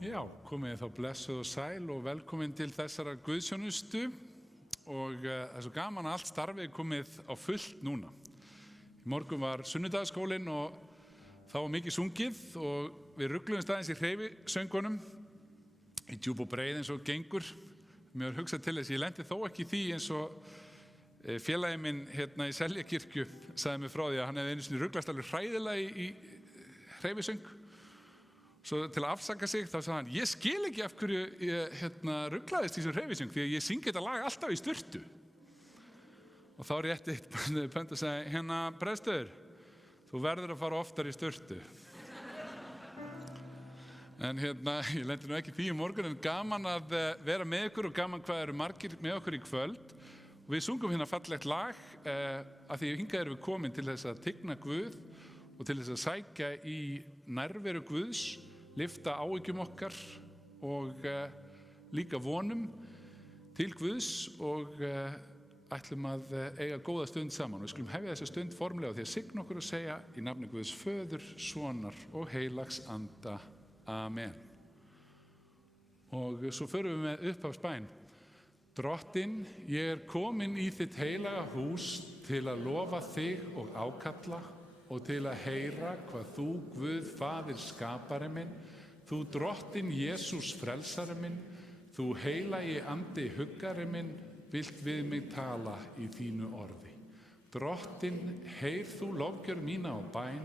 Já, komið þá blessuð og sæl og velkomin til þessara guðsjónustu og það er svo gaman að allt starfið komið á fullt núna. Í morgun var sunnudagsskólinn og þá var mikið sungið og við rugluðumst aðeins í hreyfisöngunum í djúp og breið eins og gengur. Mér var hugsað til þess, ég lenti þó ekki í því eins og félagi minn hérna í Seljakirkju sagði mér frá því að hann hefði einu sinni ruglast alveg hræðilega í hreyfisöng. Svo til að afsaka sig þá sagði hann, ég skil ekki af hverju ég ruglaðist í þessu hreyfisöng því að ég syngi þetta lag alltaf í sturtu. Og þá rétti eitt pönt og sagði, hérna prestur, þú verður að fara oftar í sturtu. En ég lendi nú ekki því í morgun, en gaman að vera með ykkur og gaman hvað eru margir með okkur í kvöld. Og við sungum hérna fallegt lag að því hingað erum við komin til þess að tigna Guð og til þess að sækja í nærveru Guðs, lyfta áhyggjum okkar og líka vonum til Guðs og ætlum að eiga góða stund saman. Við skulum hefja þessa stund formlega því að signa okkur og segja í nafni Guðs Föður, Sonar og Heilags Anda. Amen. Og svo förum við með upphafsbæn. Drottinn, ég er komin í þitt heilaga hús til að lofa þig og ákalla og til að heyra hvað þú, Guð, Faðir skapari minn, þú drottinn Jesús frelsari minn, þú heilagi andi huggari minn, vilt við mig tala í þínu orði. Drottinn, heyr þú lofgjörð mína á bæn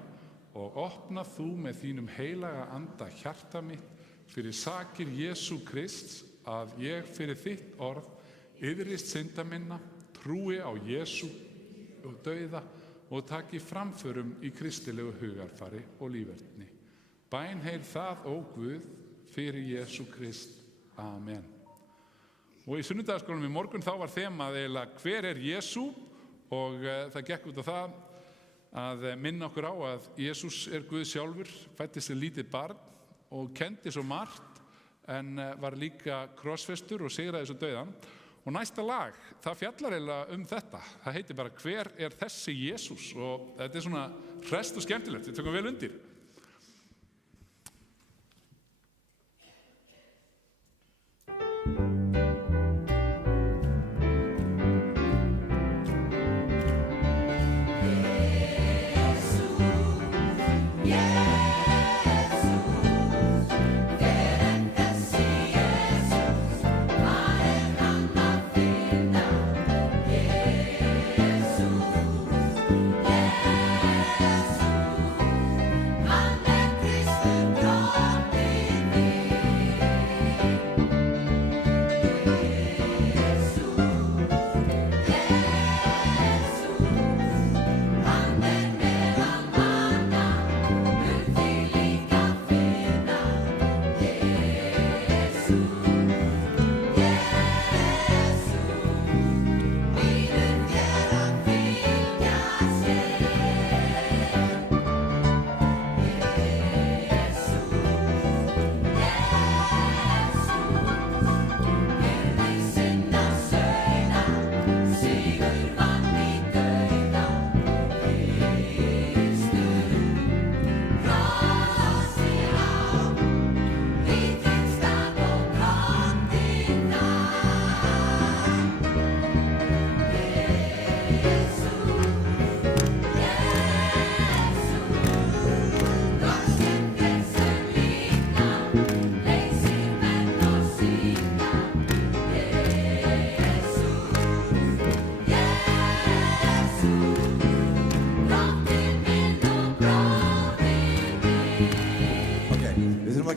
og opna þú með þínum heilaga anda hjarta mitt fyrir sakir Jesú Krists að ég fyrir þitt orð iðrist synda minna, trúi á Jesú og dauða og taki framförum í kristilegu hugarfari og líferni. Bæn heyr það, ó Guð, fyrir Jesú Krist. Amen. Og í sunnudagsskólanum í morgun þá var þemað eiginlega hver er Jesú og það gekk út á það að minna okkur á að Jesús er Guð sjálfur, fæddist sem lítið barn og kenndi svo margt en var líka krossfestur og sigraði svo dauðan. Og næsta lag, það fjallar eiginlega þetta. Það heitir bara hver er þessi Jesús og þetta er svona hresst og skemmtilegt. Við tökum vel undir.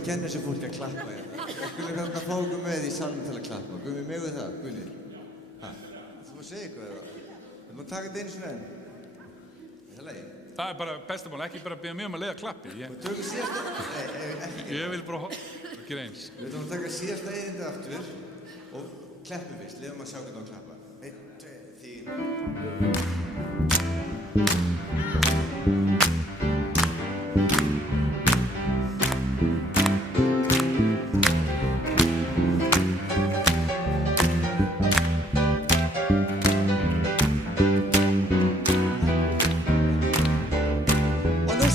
Kenna þessu fólki að klappa hérna. Skulum kannski fá okkur með í salnum til að klappa. Guðmi, megum það, Gunni? Þú má segja eitthvað eða? Þú má taka þetta einu svona enn. Er það lagi? Það er bara bestamál, ekki bara biðja mig að leiða klappi. Þú tökum síðasta... Nei, ekki gera. Ég vil bara gera eins. Við ætlum að taka síðasta eyðindi aftur og kleppum fyrst. Leðum að sjá hvernig á klappa. 1, 2, 3.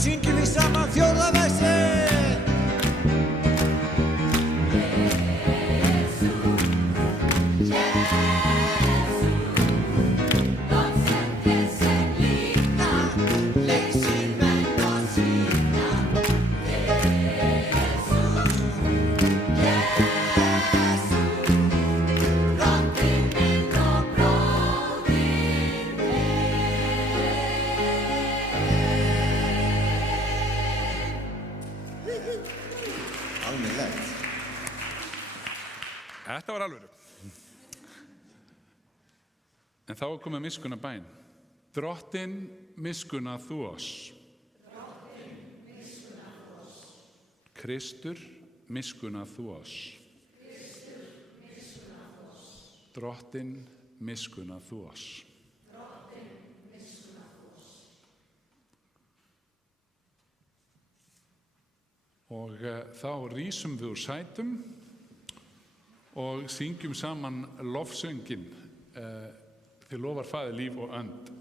Syngjum við saman fjórða versi. Þetta var alvöru. En þá er komið miskunnarbæn. Drottinn, miskunna þú oss. Kristur, miskunna þú oss. Drottinn, miskunna þú oss. Og þá rísum við úr sætum og syngjum saman lofsöngin Þér lofar Faðir líf og önd.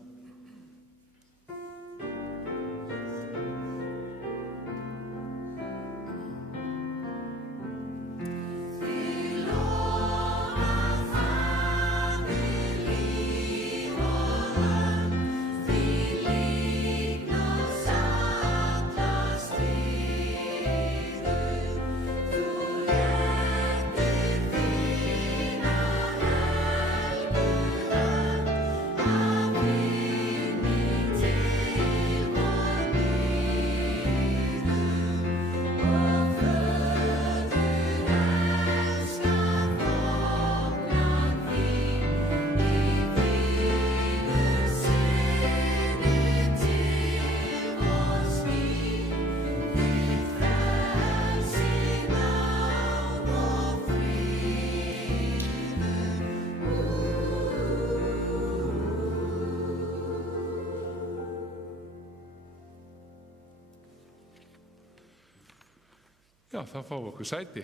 Já, þá fáum við okkur sæti.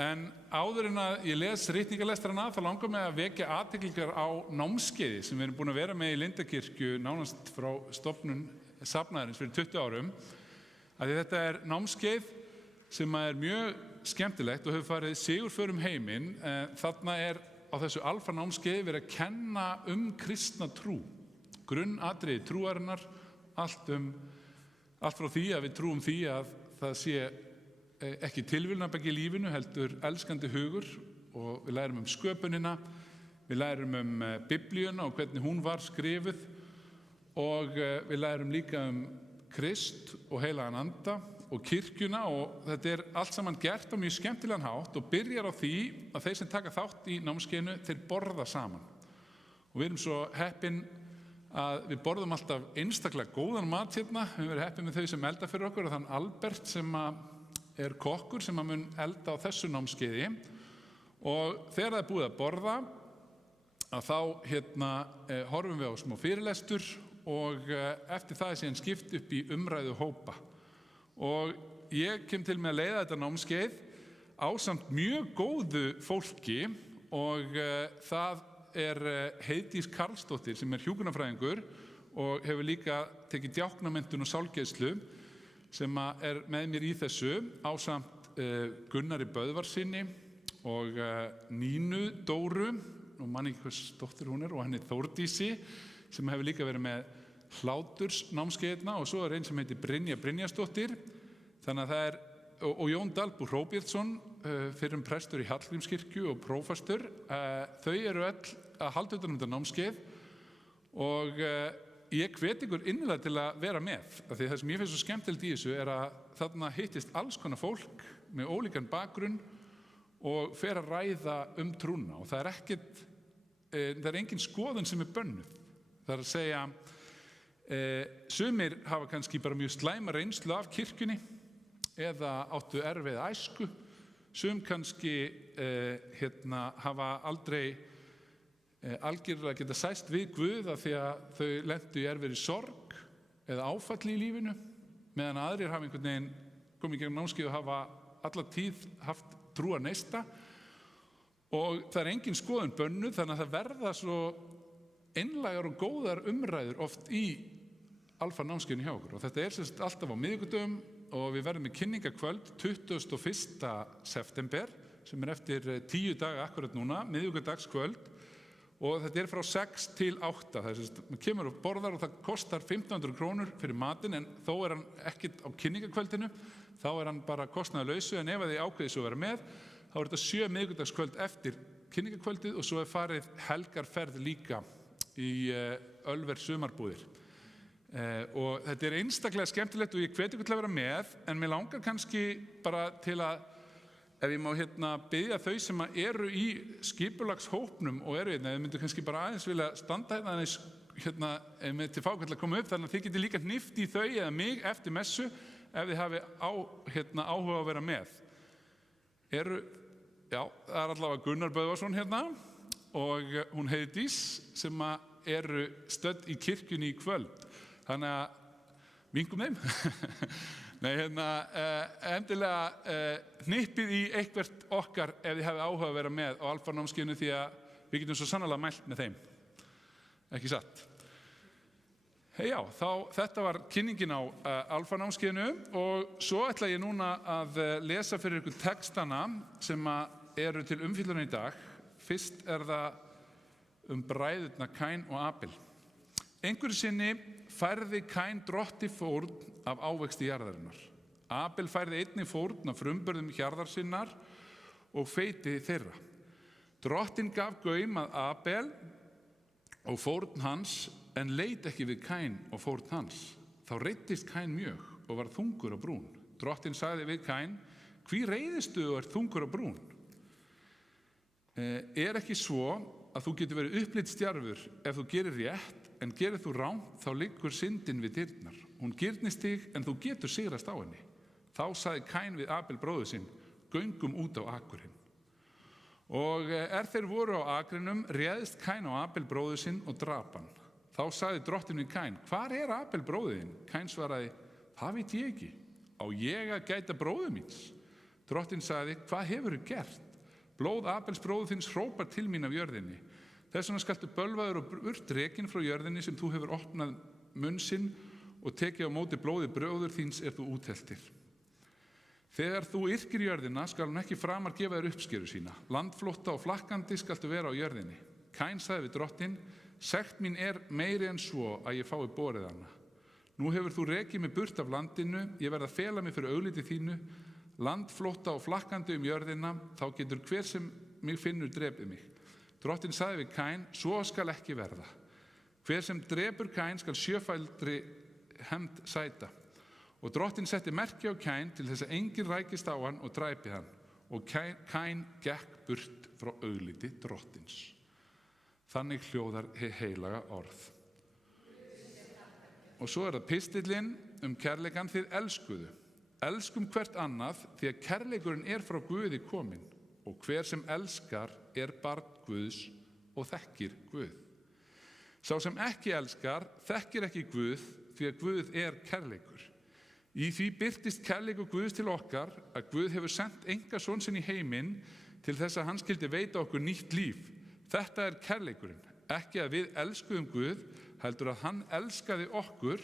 En áður en að ég les ritningarlestrana þá langar mig að vekja athyglingar á námskeiði sem við erum búin að vera með í Lindakirkju nánast frá stofnun safnaðarins fyrir 20 árum. Þetta er námskeið sem er mjög skemmtilegt og hefur farið sigurför heiminn. Þarna er á þessu alfa námskeiði verið að kenna kristna trú. Grunnatriði trúarinnar, allt frá því að við trúum því að það sé ekki tilviljunarbaki í lífinu, heldur elskandi hugur, og við lærum sköpunina, við lærum Biblíuna og hvernig hún var skrifuð, og við lærum líka Krist og heilagan anda og kirkjuna, og þetta er allt saman gert á mjög skemmtilegan hátt og byrjar á því að þeir sem taka þátt í námskeiðinu, þeir borða saman. Og við erum svo heppin að við borðum alltaf einstaklega góðan mat hérna. Við erum heppin með þau sem elda fyrir okkur, og þann Albert sem er kokkur sem mun elda á þessu námskeiði, og þegar það er búið að borða að þá horfum við á smá fyrirlestur, og eftir það er síðan skipt upp í umræðu hópa. Og ég kem til með að leiða þetta námskeið ásamt mjög góðu fólki, og það er Heiðdís Karlsdóttir sem er hjúkrunarfræðingur og hefur líka tekið djáknamenntun og sálgæslu, sem er með mér í þessu, ásamt Gunnari Böðvarssyni og Nínu Dóru, og manni hvers dóttir hún er, og henni Þórdísi, sem hefur líka verið með hlátursnámskeiðina, og svo er einn sem heitir Brynja Brynjarsdóttir, þannig að það er, og Jón Dalbúr Hróbjartsson, fyrrum prestur í Hallgrímskirkju og prófastur. Þau eru öll að halda utan þetta námskeið, og ég hvet ykkur innilega til að vera með, af því það sem ég finnst svo skemmtilegt í þessu er að þarna hittist alls konar fólk með ólíkan bakgrunn og fer að ræða trúna, og það er engin skoðun sem er bönnuð. Það er að segja, sumir hafa kannski bara mjög slæma reynslu af kirkjunni eða áttu erfið æsku, sum kannski hafa aldrei algjörlega geta sæst við Guð af því að þau lentu í erfiðri sorg eða áfalli í lífinu, meðan aðrir hafa einhvern veginn komið í gegnum námskeið og hafa alla tíð haft trúarneista, og það er engin skoðun bönnuð, þannig að það verða svo einlægar og góðar umræður oft í alfa námskeiðinu hjá okkur. Og þetta er sem sagt alltaf á miðvikudögum, og við verðum með kynningakvöld 21. september, sem er eftir 10 daga akkurat núna, miðvikudagskvöld. Og þetta er frá 6 til 8, það er maður kemur og borðar, og það kostar 1.500 krónur fyrir matinn, en þó er hann ekkert á kynningakvöldinu, þá er hann bara kostnaðarlausu, en ef þið ákveðið svo að vera með, þá er þetta 7 miðvikudagskvöld eftir kynningakvöldið, og svo er farið helgarferð líka í Ölver sumarbúðir. Og þetta er einstaklega skemmtilegt og ég hvet ykkur til að vera með, en mér langar kannski bara til að ef ég má biðja þau sem eru í skipulagshópnum og eru þið myndu kannski bara aðeins vilja standa aðeins til fákvæmt að koma upp, þannig að þið getið líka hnift í þau eða mig eftir messu ef þið hafi áhuga að vera með. Já, það allavega Gunnar Böðvarsson og hún Heiðdís sem eru stödd í kirkjunni í kvöld. Þannig að vinkum þeim. Nei, endilega hnippið í eitthvert okkar ef þið hafi áhuga að vera með á alfanámskeiðinu því að við getum svo sannarlega mælt með þeim. Ekki satt? Já, þetta var kynningin á alfanámskeiðinu og svo ætla ég núna að lesa fyrir ykkur textana sem eru til umfjöllunar í dag. Fyrst það bræðurna Kain og Abel. Einhverju sinni færði Kain drotti fórn af ávexti jarðarinnar. Abel færði einnig fórn af frumburðum jarðar sinnar og feiti þeirra. Drottinn gaf gaum að Abel og fórn hans en leit ekki við Kain og fórn hans. Þá reiddist Kain mjög og var þungur á brún. Drottinn sagði við Kain: hví reiðistu og ert þungur á brún? Ekki svo að þú getur verið upplit stjarfur ef þú gerir rétt, en gerir þú rangt þá liggur syndin við dyrnar. Hún girnist þig en þú getur sigrast á henni. Þá sagði Kain við Abel bróður sinn: göngum út á akurinn. Og þeir voru á akrinum réðst Kain á Abel bróður sinn og drap hann. Þá sagði drottinn við Kain: hvar Abel bróðir þinn? Kain svaraði: það veit ég ekki. Á ég að gæta bróður míns? Drottinn sagði: hvað hefurðu gert? Blóð Abels bróður þins hrópar til mín af jörðinni. Þess vegna skaltu bölvaður og burt rekinn frá jörðinni sem þú hefur opnað munn sinn og tekið á móti blóði bróður þíns þú útheltir. Þegar þú yrkir jörðina skal hún ekki framar gefa þér uppskeru sína. Landflótta og flakkandi skaltu vera á jörðinni. Kain sagði við drottinn: sekt mín meiri en svo að ég fái borið hana. Nú hefur þú rekið mig burt af landinu, ég verð að fela mig fyrir augliti þínu. Landflótta og flakkandi jörðina, þá getur hver sem mig finnur drepið mig. Drottinn sagði við Kain: svo skal ekki verða. Hver sem drepur Kain skal sjöfaldri hefnd sæta. Og drottinn setti merki á Kain til þess að enginn rækist á hann og dræpi hann. Og Kain gekk burt frá augliti drottins. Þannig hljóðar hið heilaga orð. Og svo það pistillinn kærleikann þið elskuðu. Elskum hvert annað því að kærleikurinn frá Guði kominn. Og hver sem elskar barn Guðs og þekkir Guð. Sá sem ekki elskar þekkir ekki Guð því að Guð kærleikur. Í því birtist kærleikur Guðs til okkar að Guð hefur sent einkason sinn í heiminn til þess að hann skyldi veita okkur nýtt líf. Þetta kærleikurinn, ekki að við elskuðum Guð, heldur að hann elskaði okkur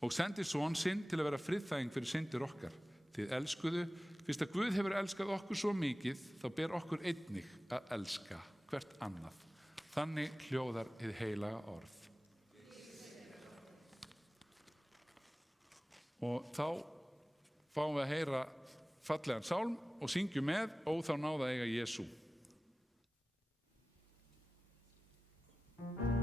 og sendi son sinn til að vera friðþæging fyrir syndir okkar. Þið elskuðu, fyrst að Guð hefur elskað okkur svo mikið, þá ber okkur einnig að elska hvert annað. Þannig hljóðar hið heilaga orð. Og þá fáum við að heyra fallegan sálm og syngjum með: ó þá náða eiga Jesú. Oh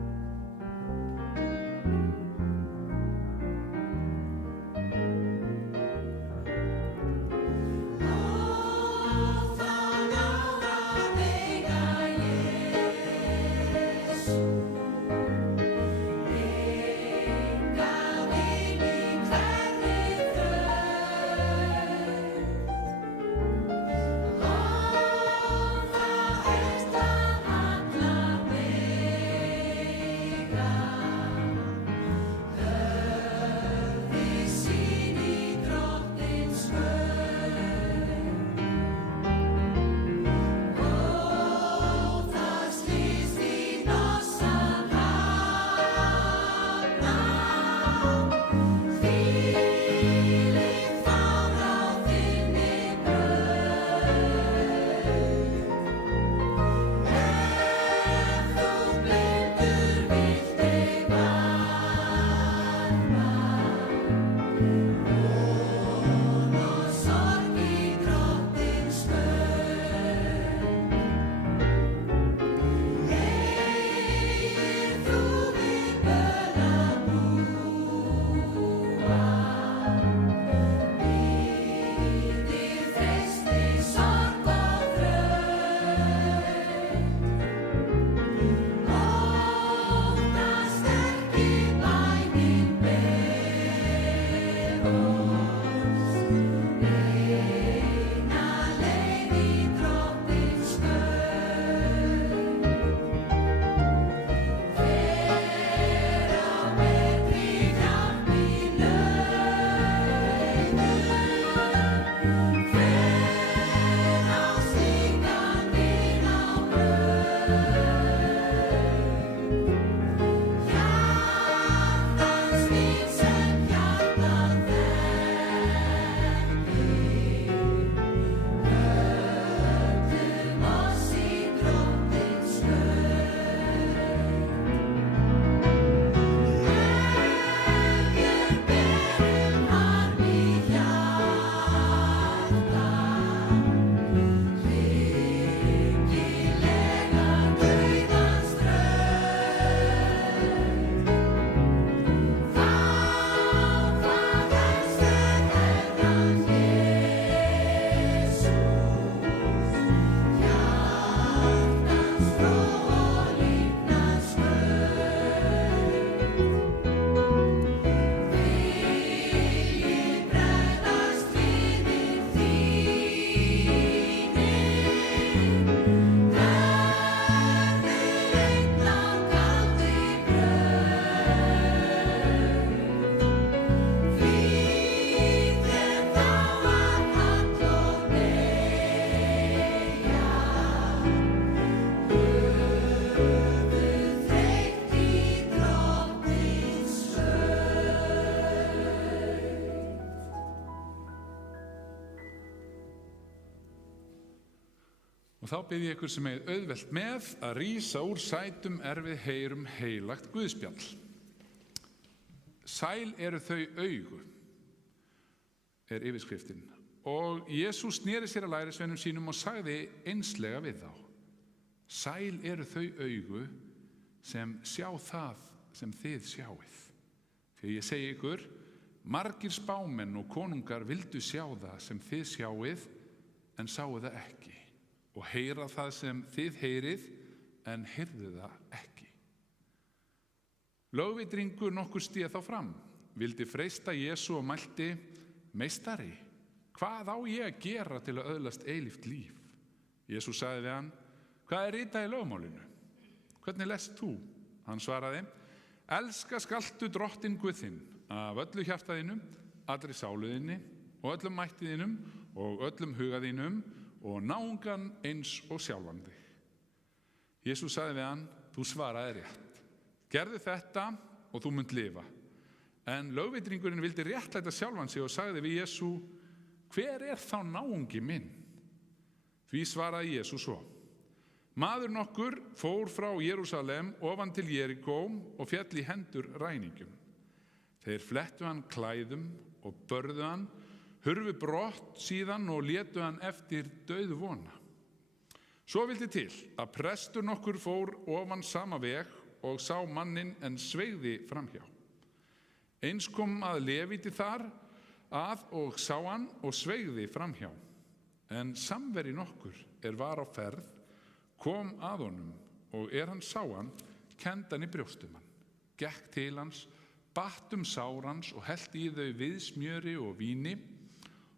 Og þá bið ég ykkur sem eigið auðvelt með að rísa úr sætum við heyrum heilagt Guðspjall. Sæl eru þau augu, yfirskriftin. Og Jesús sneri sér að lærisveinum sínum og sagði einslega við þá: Sæl eru þau augu sem sjá það sem þið sjáið. Því ég segi ykkur, margir spámenn og konungar vildu sjá það sem þið sjáið, en sáu það ekki, og heyra það sem þið heyrið, en heyrðu það ekki. Lögvitringur nokkur stíð þá fram, vildi freista Jesú og mælti: Meistari, hvað á ég að gera til að öðlast eilíft líf? Jesús sagði við hann: Hvað er ritað í lögmálinu? Hvernig lest þú? Hann svaraði: Elska skaltu Drottinn Guð þinn af öllu hjarta þínum, allri sálu þinni og öllum mætti þínum og öllum huga þínum og náungan eins og sjálfan þig. Jesús sagði við hann: Þú svaraði rétt. Gerðu þetta og þú munt lifa. En lögvitringurinn vildi réttlæta sjálfan sig og sagði við Jesú: Hver er þá náungi minn? Því svaraði Jesú svo: Maður nokkur fór frá Jerúsalem ofan til Jerikó og féll í hendur ræningjum. Þeir flettu hann klæðum og börðu hann, hurfu brott síðan og létu hann eftir dauðu vona. Svo vildi til að prestur nokkur fór ofan sama veg og sá manninn en sveigði framhjá. Eins kom að Leviti þar að og sá hann og sveigði framhjá. En samveri nokkur var á ferð, kom að honum og hann sá hann, kenndi hann í brjóstum hann, gekk til hans, batt sár hans og hellti í þau viðsmjöri og víni,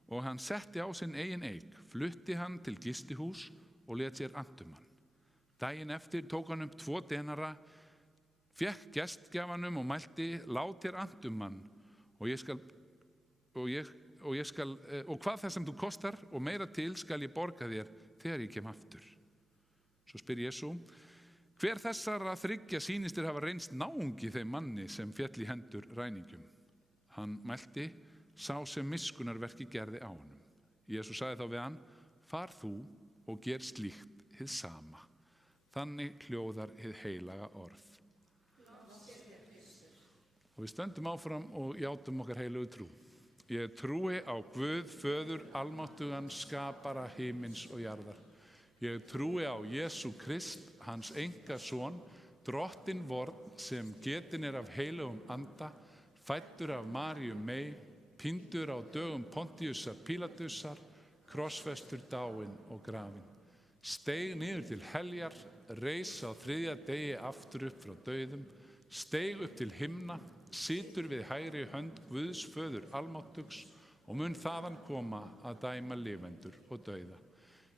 og hann setti á sinn eigin eik, flutti hann til gistihús og lét sér andum hann. Daginn eftir tók hann upp 2 denara, fékk gestgjafanum og mælti: Lát þér andum hann, og hvað það sem þú kostar og meira til skal ég borga þér þegar ég kem aftur. Svo spyr Jesú: Hver þessara 3 sýnist þér hafa reynst náungi þeim manni sem féll í hendur ræningjum? Hann mælti: Sá sem miskunnarverki gerði á honum. Jesú sagði þá við hann: Far þú og ger slíkt hið sama. Þannig hljóðar hið heilaga orð. Og við stöndum áfram og játum okkar heilögu trú. Ég trúi á Guð, Föður almáttugan, skapara himins og jarðar. Ég trúi á Jesú Krist, hans einkason, Drottinn vorn, sem getinn af heilögum anda, fæddur af Maríu mey, píndur á dögum Pontiusar Pílatusar, krossfestur, dáinn og grafinn. Steig niður til heljar, reis á 3. degi aftur upp frá dauðum, steig upp til himna, situr við hægri hönd Guðs Föður almáttugs og mun þaðan koma að dæma lifendur og dauða.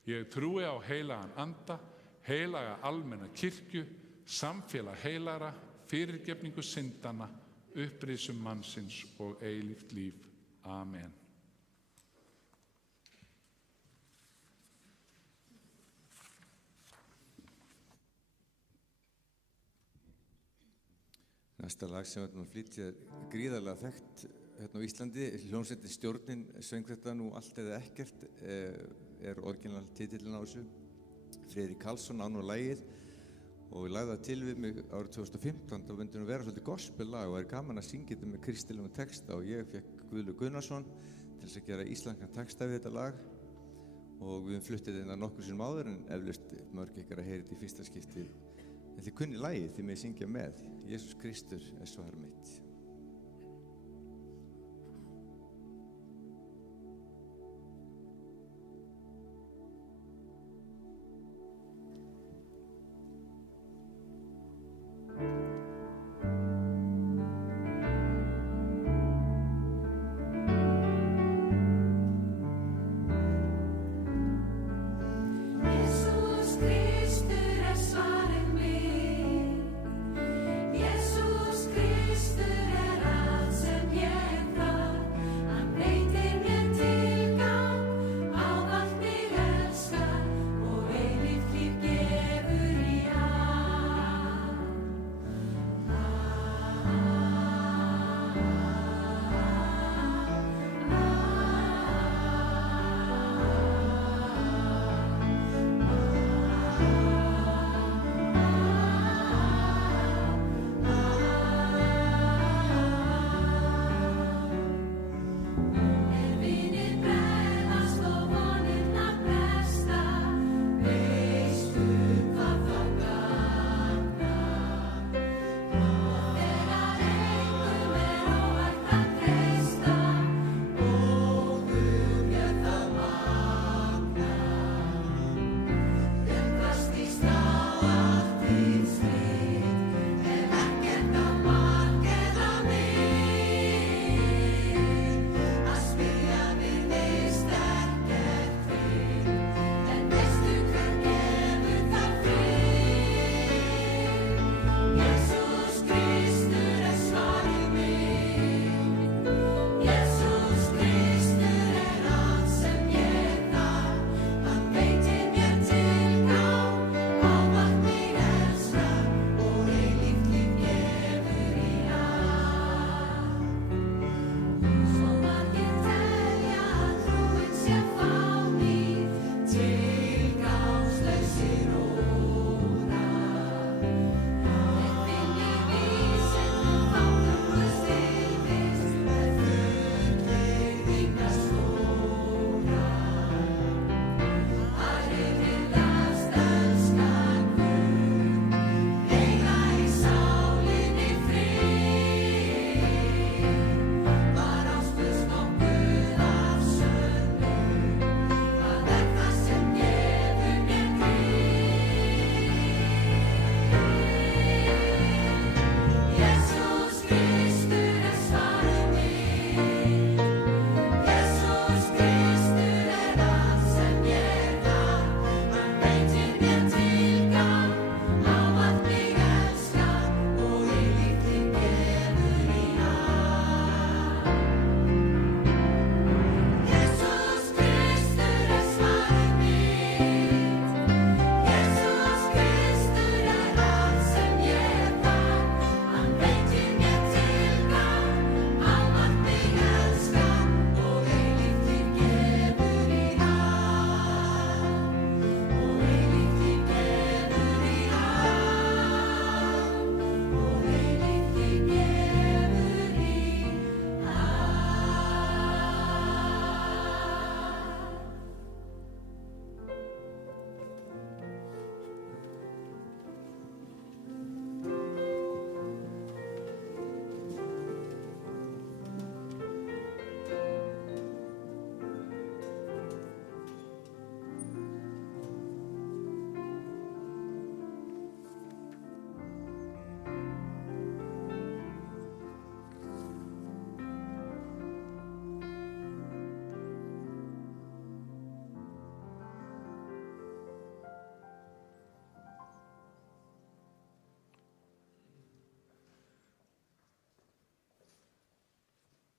Ég trúi á heilagan anda, heilaga almenna kirkju, samfélag heilagra, fyrirgefningu syndanna, upprisum mannsins og eilíft líf. Amen. Næsta lag sem við flytja gríðarlega þekkt hérna á Íslandi, hljómsveitin Stjórnin söng þetta nú allt eða ekkert, orginal titillinn á þessu. Friðrik Karlsson á nú lagið og ég lagði það til við mig árið 2015. Það myndi nú vera svolítið gospellag og gaman að syngja þetta með kristilegum texta, og ég fekk Guðlaug Gunnarsson til þess að gera íslenskan texta við þetta lag, og við fluttið þetta nokkur sinnum áður, en eflaust mörg ykkar að heyra þetta í fyrsta skipti. En þið kunni lagið, þið með syngja með: Jesús Kristur svar mitt. Kristur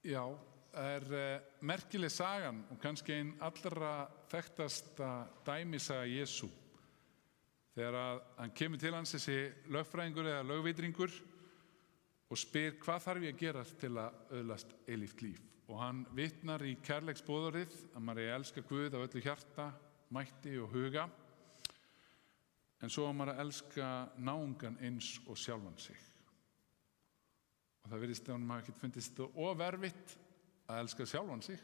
Já, merkileg sagan og kannski ein allra þekktasta dæmisaga Jesú. Þegar hann kemur til hans þessi lögfræðingur eða lögvitringur og spyr hvað þarf ég að gera til að öðlast eilíft líf. Og hann vitnar í kærleiksboðorðið að maður eigi að elska Guð af öllu hjarta, mætti og huga. En svo á maður að elska náungan eins og sjálfan sig. Og það virðist að honum hafi ekki fundist þetta of erfitt að elska sjálfan sig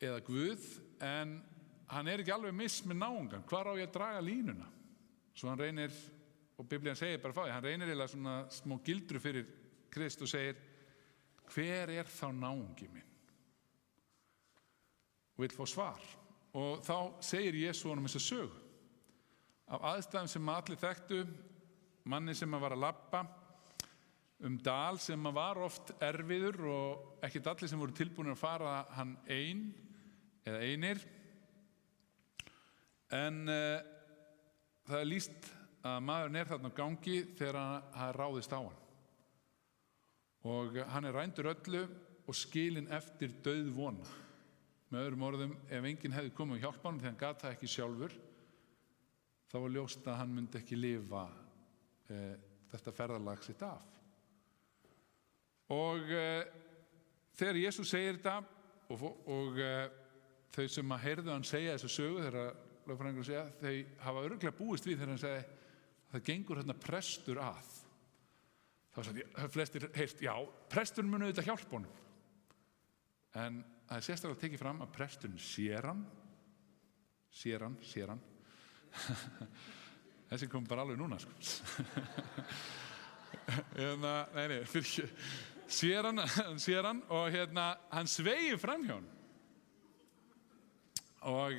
eða Guð, en hann ekki alveg miss með náungan. Hvar á ég að draga línuna? Svo hann reynir, og Biblían segir bara frá því, hann reynir eiginlega svona smá gildru fyrir Krist og segir, hver þá náungi minn? Og vill fá svar. Og þá segir Jesú honum þessa sögu. Af aðstæðum sem allir þekktu, manni sem var að labba dal sem var oft erfiður og ekkert allir sem voru tilbúinir að fara hann eða einir. En það lýst að maðurinn þarna á gangi þegar hann ráðist á hann. Og hann rændur öllu og skilinn eftir dauðvona. Með öðrum orðum, ef enginn hefði komið og hjálpa hann þegar hann gat það ekki sjálfur, þá var ljóst að hann myndi ekki lifa þetta ferðalag sitt af. Og þegar Jesús segir þetta og þau sem heyrðu hann segja þessu sögu, þegar lögfræðingur segja, þau hafa örugglega búist við þegar hann segi að það gengur hérna prestur að. Þá sagði flestir heyrt, já, presturinn muni auðvitað hjálpa honum. En það sérstaklega tekið fram að presturinn sér hann. Þessi kom bara alveg núna, sko. Sér hann og hann sveigir fram hjá hann. Og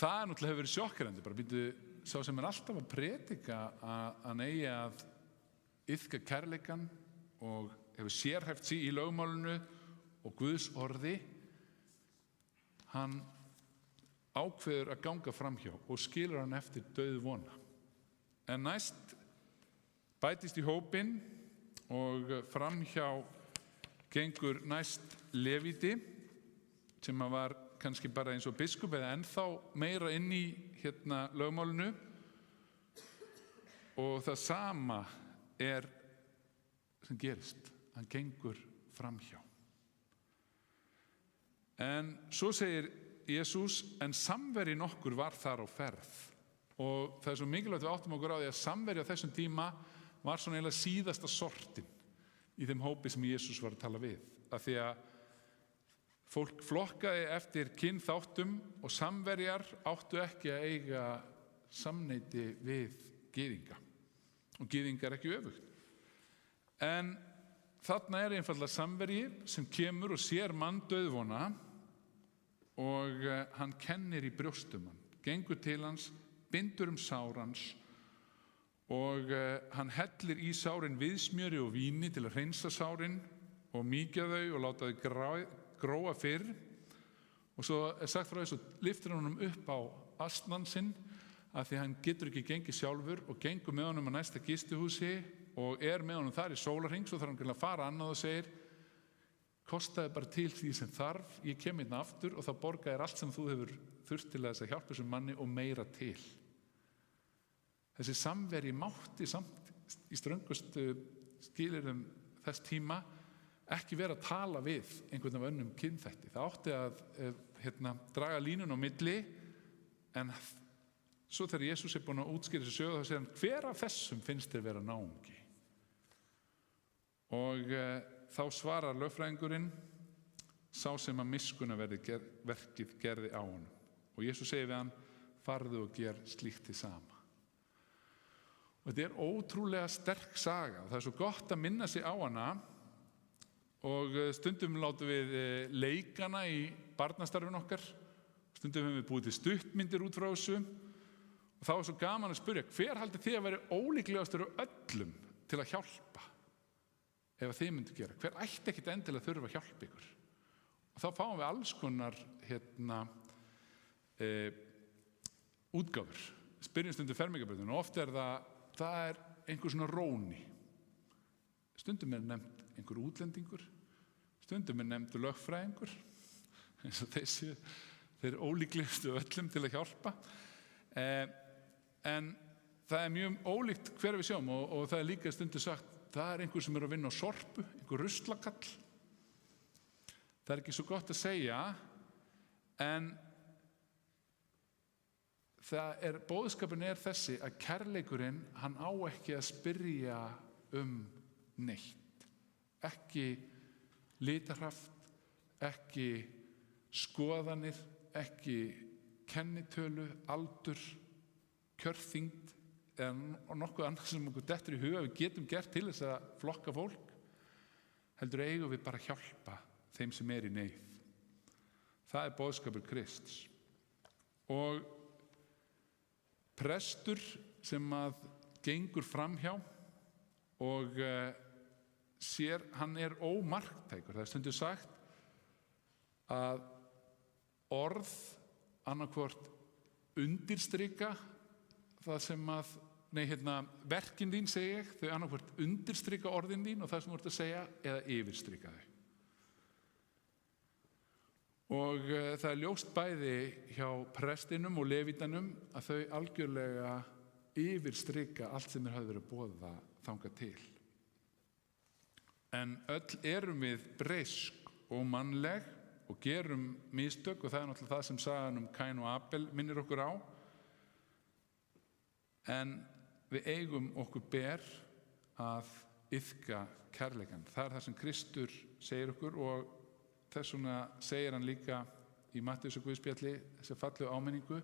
það náttúrulega hefur verið sjokkerandi. Bara býtu, sá sem alltaf að predika að hann eigi að iðka kærleikann og hefur sérhæft sig í lögmálinu og Guðs orði, hann ákveður að ganga framhjá og skilur hann eftir dauðvona. En næst bætist í hópinn og framhjá gengur næst Levíti, sem var kannski bara eins og biskup eða ennþá meira inn í lögmálinu, og það sama sem gerist, hann gengur framhjá. En svo segir Jesús, en samveri nokkur var þar á ferð. Og það svo mikilvægt við áttum okkur á því að samveri á þessum tíma var svona eiginlega síðasta sortin í þeim hópi sem Jesús var að tala við. Af því að fólk flokkaði eftir kynþáttum og samverjar áttu ekki að eiga samneyti við gyðinga. Og gyðingar ekki öfugt. En þarna einfaldlega samverji sem kemur og sér mann dauðvona og hann kennir í brjóstum hann, gengur til hans, bindur sár hans og hann hellir í sárin viðsmjöri og víni til að hreinsa sárin og mýkja þau og láta þau gróa fyrr. Og svo sagt frá þessu, lyftir hann upp á asnan sinn af því hann getur ekki gengið sjálfur og gengur með honum að næsta gistihúsi og með honum þar í sólarhring. Svo þarf hann að fara annað og segir, kostaði bara til því sem þarf, ég kem hérna aftur og þá borgaði allt sem þú hefur þurft til að hjálpa þessum manni og meira til. Þessi samveri mátti samt í ströngustu skilyrðum þess tíma ekki vera að tala við einhvern af önnum kynþætti. Það átti að draga línun á milli, en svo þegar Jesús búinn að útskýra þessu sögu, þá segir hann, hver af þessum finnst þér vera náungi? Og þá svarar lögfræðingurinn, sá sem að miskunnaverkið gerði á honum. Og Jesús segir við hann, farðu og ger slíkt hið sama. Og þetta ótrúlega sterk saga. Það svo gott að minna sig á hana og stundum látum við leikana í barnastarfinu okkar. Stundum höfum við búið til stuttmyndir út frá þessu. Og þá svo gaman að spyrja, hver haldið þið að vera ólíklegastur af öllum til að hjálpa? Ef þið myndu gera, hver ætti ekkit endilega þurfa að hjálpa ykkur? Og þá fáum við alls konar útgáfur. Spyrjum stundum fermingarbrauðinu og oft það einhver svona róni. Stundum nefnt einhver útlendingur, stundum nefndur lögfræðingur, eins og þeir ólíklegustu öllum til að hjálpa. En það mjög ólíkt hver við sjáum og það líka stundum sagt, það einhver sem að vinna á Sorpu, einhver ruslakall. Það ekki svo gott að segja, en boðskapurinn þessi að kærleikurinn, hann á ekki að spyrja neitt. Ekki litarhaft, ekki skoðanir, ekki kennitölu, aldur, kjörþyngd eða nokkuð annað sem okkur dettur í huga við getum gert til þess að flokka fólk, heldur eigum við bara að hjálpa þeim sem í neyð. Það boðskapur Krists. Og prestur sem að gengur framhjá og sér, hann ómarktækur. Það stundum sagt að orð annarkvort undirstrika það sem að, verkin þín segi ég, þau annarkvort undirstrika orðin þín og það sem þú ert að segja eða yfirstrika þau. Og það ljóst bæði hjá prestinum og levítanum að þau algjörlega yfirstrika allt sem hafi verið boðað þangað til. En öll erum við breysk og mannleg og gerum mistök og það náttúrulega það sem sagan Kain og Abel minnir okkur á. En við eigum okkur ber að iðka kærleikann. Það það sem Kristur segir okkur og þess vegna segir hann líka í Mattheusar guðspjalli, þessa fallegu áminningu,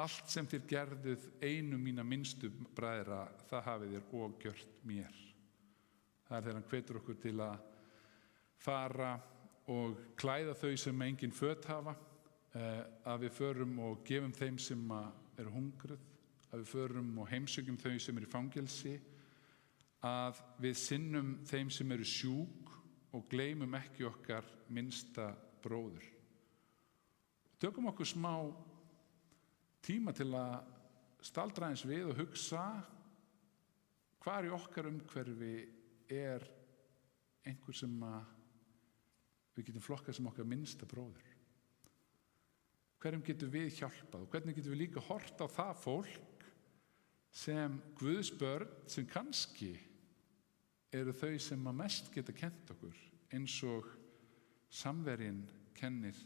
allt sem þér gerðuð einum mína minnstu bræðra, það hafið þér og gjört mér. Það þegar hann hvetur okkur til að fara og klæða þau sem engin föt hafa, að við förum og gefum þeim sem eru hungruð, að við förum og heimsökjum þau sem eru í fangelsi, að við sinnum þeim sem eru sjúk og gleymum ekki okkar minnsta bróður. Tökum okkur smá tíma til að staldra eins við og hugsa hvar í okkar umhverfi einhver sem við getum flokkað sem okkar minnsta bróður. Hverjum getum við hjálpað og hvernig getum við líka horft á það fólk sem Guðs börn sem kannski eru þau sem mest geta kennt okkur, eins og samverjinn kennir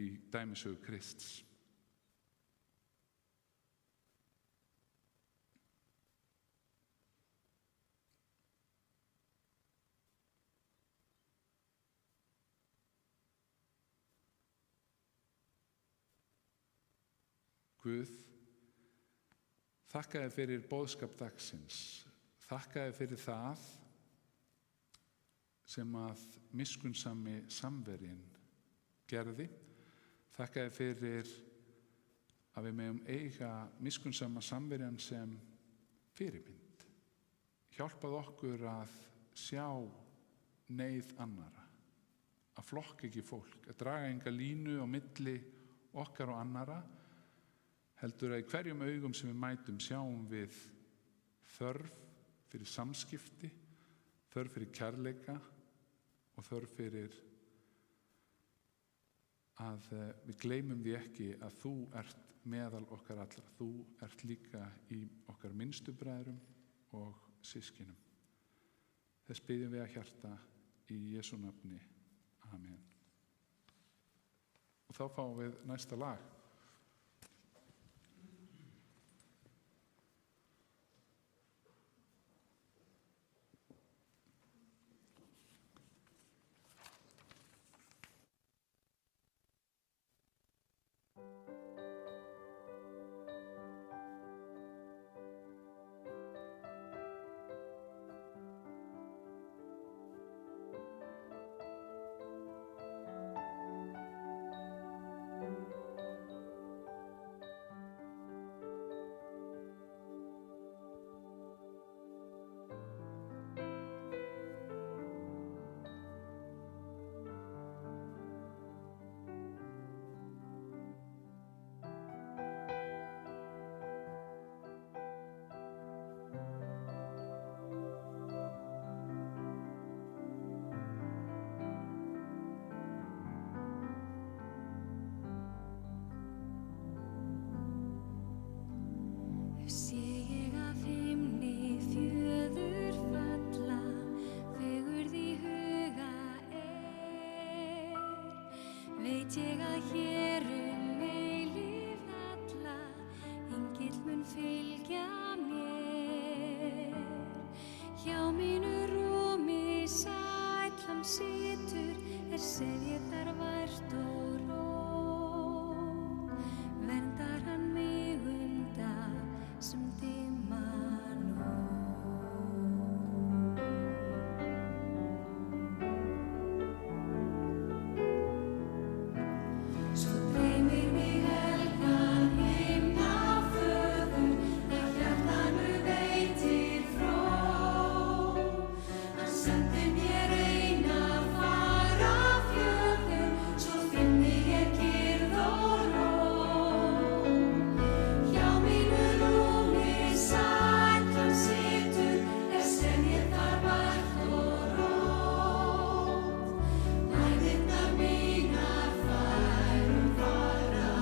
í dæmisögu Krists. Guð, þakka þér fyrir boðskap dagsins. Þakka þér fyrir það sem að miskunnsami samverjinn gerði. Þakka þér fyrir að við megum eiga miskunnsama samverjan sem fyrirmynd. Hjálpað okkur að sjá neyð annara, að flokka ekki fólk, að draga enga línu á milli okkar og annara, heldur að í hverjum augum sem við mætum sjáum við þörf fyrir samskipti, þörf fyrir kærleika og þörf fyrir að við gleymum því ekki að þú ert meðal okkar allra. Þú ert líka í okkar minnstu bræðrum og systkinum. Þess biðjum við að hjarta í Jesú nafni. Amen. Og þá fáum við næsta lag. Hjá mínu rúmi sæll hann situr, sef ég þar vært og ró. Verndar hann mig dag sem dimma Svo dreymir mig helgan himna föður, að hjartanu veitir fró. Hann sendi mér eina fara fjörðum, svo finni ég kyrrð og ró. Hjá mínu rúmi sæll hann situr, sef ég þar vært og rót. Æðirnar mínar færum fara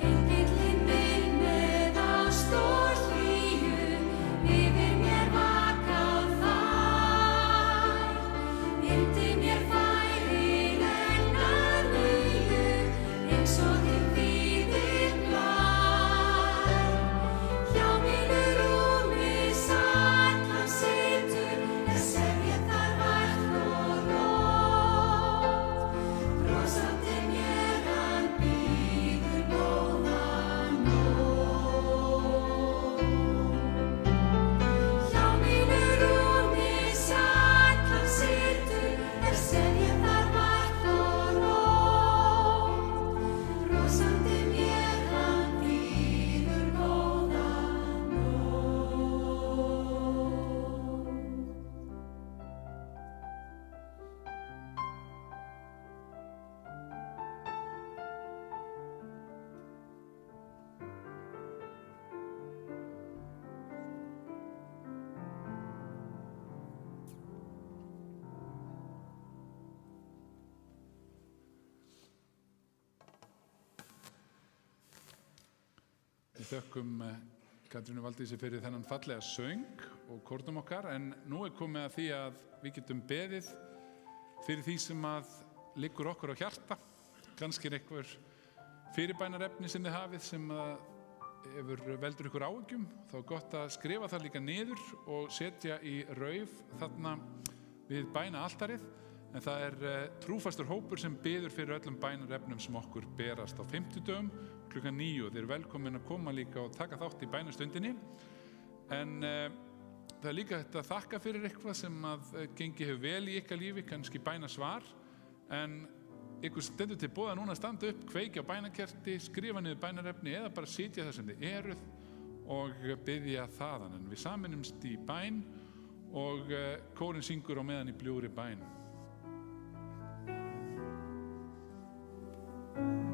Engillinn minn með ást og hlýju yfir mér vakað fær. Yndi mér færir enn að nýju, eins og hinn þýðir blær. Hjá mínu rúmi sæll hann situr, sef ég þar vært og rót. Brosandi mér hann býður góða nótt. Hjá mínu rúmi sæll hann situr, sef ég þar vært og rót. Brosandi mér hann býður góða nótt. Við þökkum Katrínu Valdísi fyrir þennan fallega söng og kórnum okkar, en nú komið að því að við getum beðið fyrir því sem að liggur okkur á hjarta. Kannski einhver fyrirbænarefni sem þið hafið sem veldur ykkur áhyggjum, þá er gott að skrifa það líka niður og setja í rauf þarna við bænaaltarið. En það er trúfastur hópur sem biður fyrir öllum bænarefnum sem okkur berast á 50 klukkan 9. Þið eru velkomin að koma líka og taka þátt í bænastundinni. En það er líka þetta að þakka fyrir eitthvað sem að gengi hefur vel í ykkar lífi, kannski bænasvar. En ykkur stendur til boða núna að standa upp, kveikja á bænakerti, skrifa niður bænarefni eða bara sitja þar sem þið eruð og biðja þaðan. En við sameinumst í bæn og kórinn syngur á meðan í bljúgri bæn. Í bljúgri bæn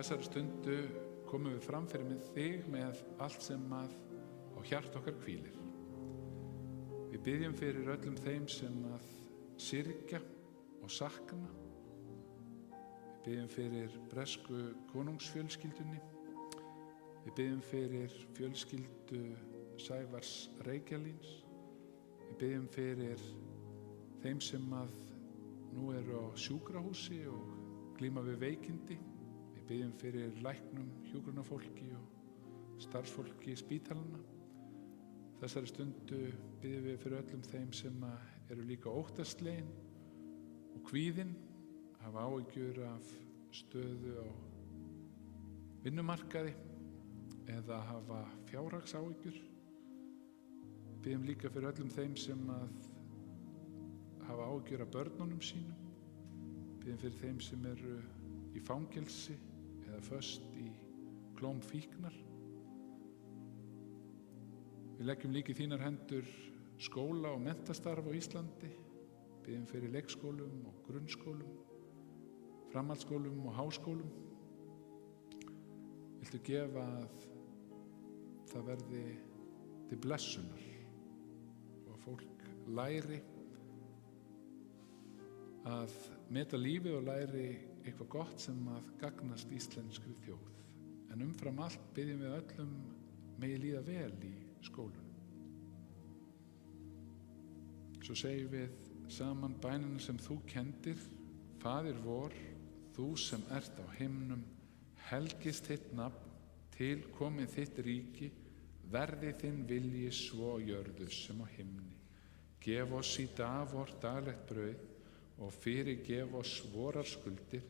þessari stundu komum við fram fyrir með þig með allt sem að á hjart okkar hvílir. Við biðjum fyrir öllum þeim sem að syrgja og sakna. Við biðjum fyrir bresku konungsfjölskyldunni. Við biðjum fyrir fjölskyldu Sævars Reykjalíns. Við biðjum fyrir þeim sem að nú eru á sjúkrahúsi og glíma við veikindi. Við biðjum fyrir læknum, hjúkrunarfólki og starfsfólki spítalana. Þessari stundu biðjum við fyrir öllum þeim sem eru líka óttaslegin og kvíðin, hafa áhyggjur af stöðu á vinnumarkaði eða hafa fjárhagsáhyggjur. Biðjum líka fyrir öllum þeim sem að hafa áhyggjur af börnunum sínum. Biðjum fyrir þeim sem eru í fangelsi eða föst í klóm fíknar. Við leggjum líka í þínar hendur skóla og menntastarf á Íslandi. Biðjum fyrir leikskólum og grunnskólum, framhaldsskólum og háskólum. Viltu gefa að það verði til blessunar og að fólk læri að meta lífið og læri eitthvað gott sem að gagnast íslenskri þjóð. En umfram allt biðjum við öllum megi líða vel í skólunum. Svo segjum við saman bænina sem þú kendir: Faðir vor, þú sem ert á himnum, helgist þitt nafn, til komið þitt ríki, verði þinn vilji svo á jörðu sem á himni. Gef oss í dag vort daglegt brauð og fyrirgef oss vorar skuldir,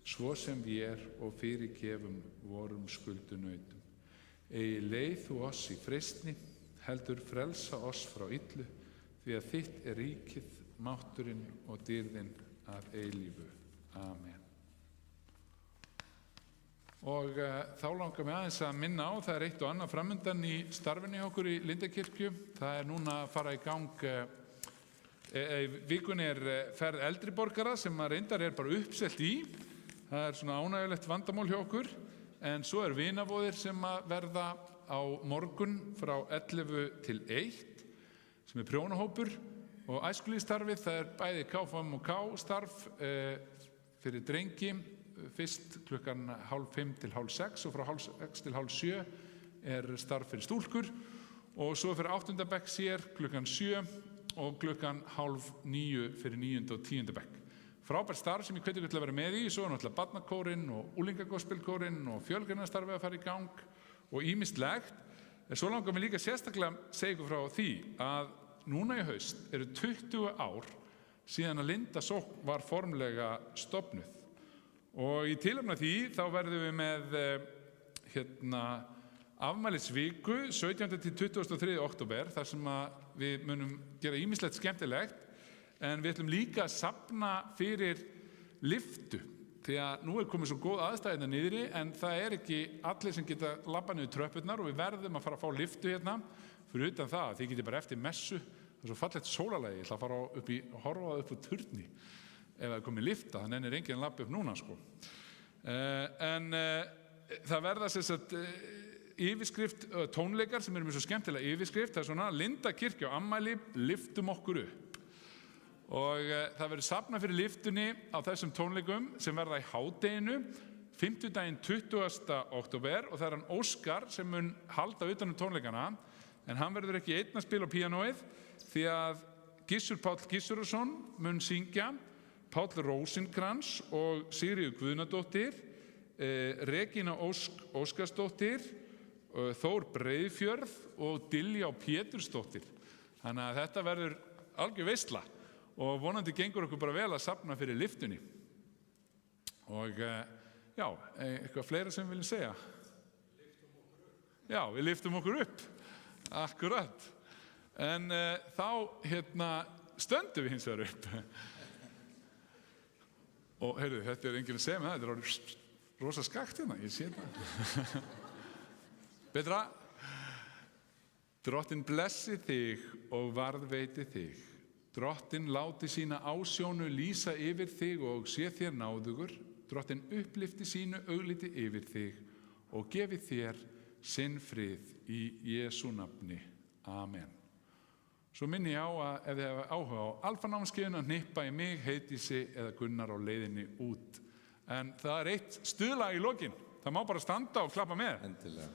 svo sem vér og fyrirgefum vorum skuldunautum. Eigi leið þú oss í freistni, heldur frelsa oss frá illu, því að þitt er ríkið, mátturinn og dýrðin að eilífu. Amen. Og þá langar mig aðeins að minna á, það er eitt og annað framundan í starfinu hjá okkur í Lindakirkju. Það er núna að fara í gang, vikunni er ferð eldri borgara sem að reyndar er bara uppselt í. Það er svona ánægjulegt vandamál hjá okkur. En svo er vinavoðir sem að verða á morgun frá 11 til 1, sem er prjónahópur. Og æskulýðsstarfið, það er bæði KFM og K starf fyrir drengi, fyrst klukkan 5:30 til 6:30 og frá 6:30 til 7:30 er starf fyrir stúlkur og svo fyrir 8. bekk sér klukkan 7 og klukkan 8:30 fyrir 9. og 10. bekk. Frábært starf sem ég hvet ykkur til að vera með í. Svo er náttúrulega barnakórinn og úlingagospelkórinn og fjölgreinastarfið að fara í gang og ýmislegt. En svo langar mig líka sérstaklega að segja ykkur frá því að núna í haust eru 20 ár síðan að Lindasókn var formlega stofnuð. Og í tilefni af því þá verðum við með afmælisviku 17. til 23. október þar sem að við munum gera ýmislegt skemmtilegt, en við ætlum líka að safna fyrir lyftu, því að nú er komið svo góð aðstæðina niðri en það er ekki allir sem geta labbað niður tröppurnar og við verðum að fara að fá lyftu hérna. Fyrir utan það, þið getið bara eftir messu, það er svo fallegt sólarlagi, ég ætla að fara að horfa upp á turni ef það er komið lyfta, þannig er enginn labbi upp núna sko. Það verða yfirskrift tónleikar sem eru með svo skemmtilega yfirskrift. Það er svona: Lindakirkja á afmæli, lyftum okkur upp. Og það verður safnað fyrir lyftunni á þessum tónleikum sem verða í hádeginu fimmtudaginn 20. október og það er hann Óskar sem mun halda utan tónleikana, en hann verður ekki einn að spila á píanóið því að Gissur Páll Gissurason mun syngja, Páll Rósinkrans og Sigríður Guðnadóttir, Regína Óskarsdóttir, Þór Breiðfjörð og Diljá Pétursdóttir. Þannig að þetta verður algjör veisla og vonandi gengur okkur bara vel að safna fyrir lyftunni. Og já, eitthvað fleira sem við viljum segja? Já, við lyftum okkur upp. Akkurat. En þá stöndum við hins vegar upp. Og heyrðu, þetta er enginn að segja með það, þetta er orðið rosa skakt hérna, ég sé það. Betra. Drottinn blessi þig og varðveiti þig. Drottinn láti sína ásjónu lýsa yfir þig og sé þér náðugur. Drottinn upplifti sínu augliti yfir þig og gefi þér sinn frið í Jesú nafni. Amen. Svo minni ég á að ef þið hefur áhuga á alfanámskeiðinu að hnippa í mig, Heiðdísi eða Gunnar á leiðinni út. En það eitt stuðlag í lokin. Það má bara standa og klappa með. Endilega.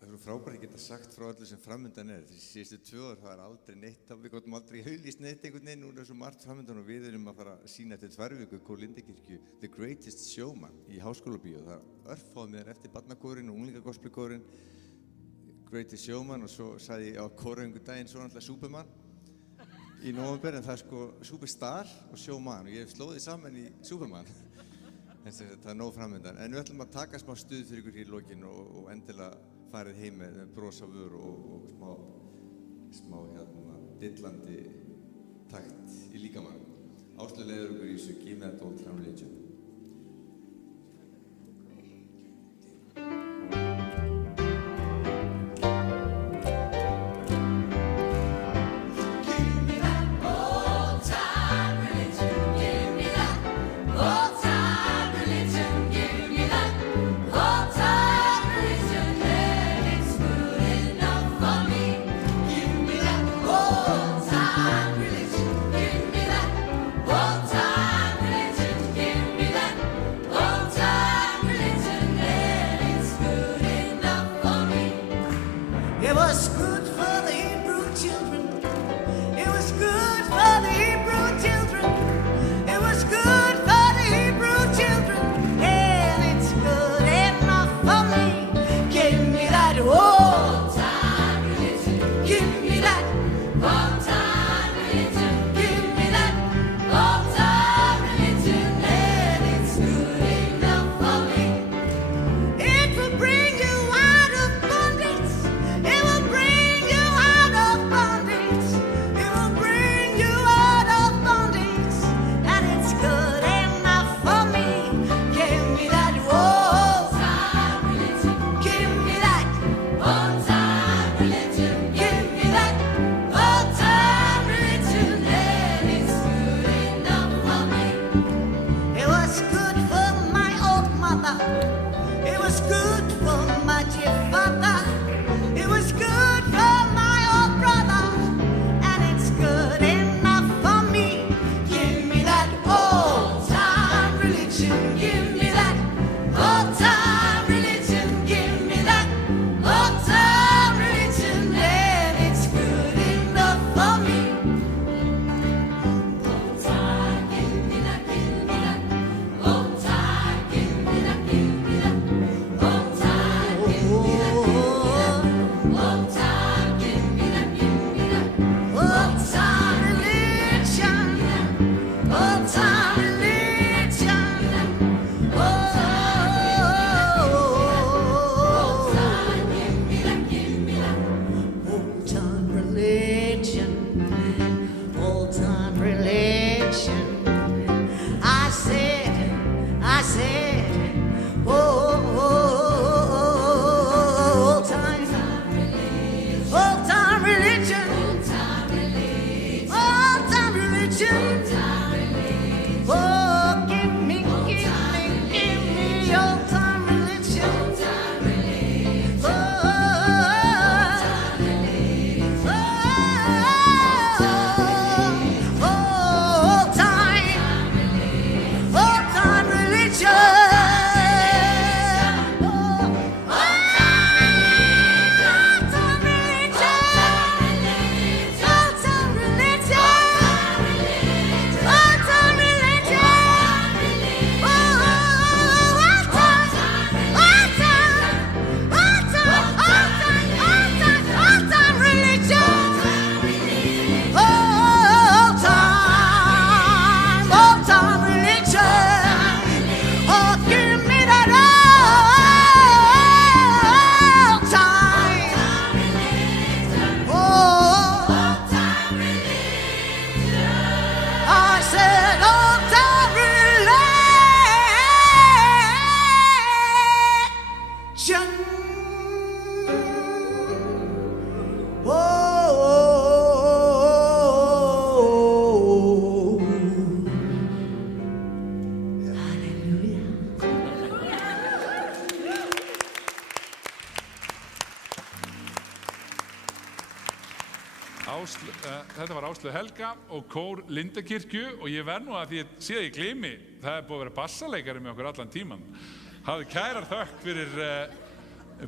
Það er frábært að geta sagt frá öllu sem framundan Þessi síðustu 2 ár, það aldrei neitt, við gotum aldrei haulýst neitt einhvern veginn, nú svo margt framundan og við erum að fara að sýna eftir 2 vikur Kór-Lindakirkju The Greatest Showman í Háskólabíó. Það örfáði mér eftir barnakórinn og unglingagospelkórinn Greatest Showman og svo sagði ég á kóröngu daginn svo náttúrulega Superman í nóvember, en það er Superstar og Showman og ég slóði saman í Superman. Það er nóg framundan. En við ætlum að taka smá stuð fyrir ykkur hér í lokin og endilega farið heim með bros á vör og smá dillandi takt í líkamann. Áslaug leiður okkur í þessu Give Me That Old Time Religion. It will bring you out of bondage. It will bring you out Þetta var Áslaug Helga og kór Lindakirkju og ég verð nú að því ég sé að ég gleymi, það er búið að vera bassaleikari með okkur allan tíman. Hafðu kærar þökk fyrir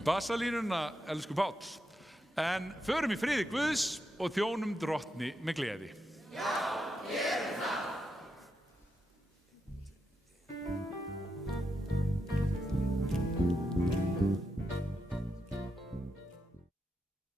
bassalínuna, elsku Páll. En förum í friði Guðs og þjónum Drottni með gleði.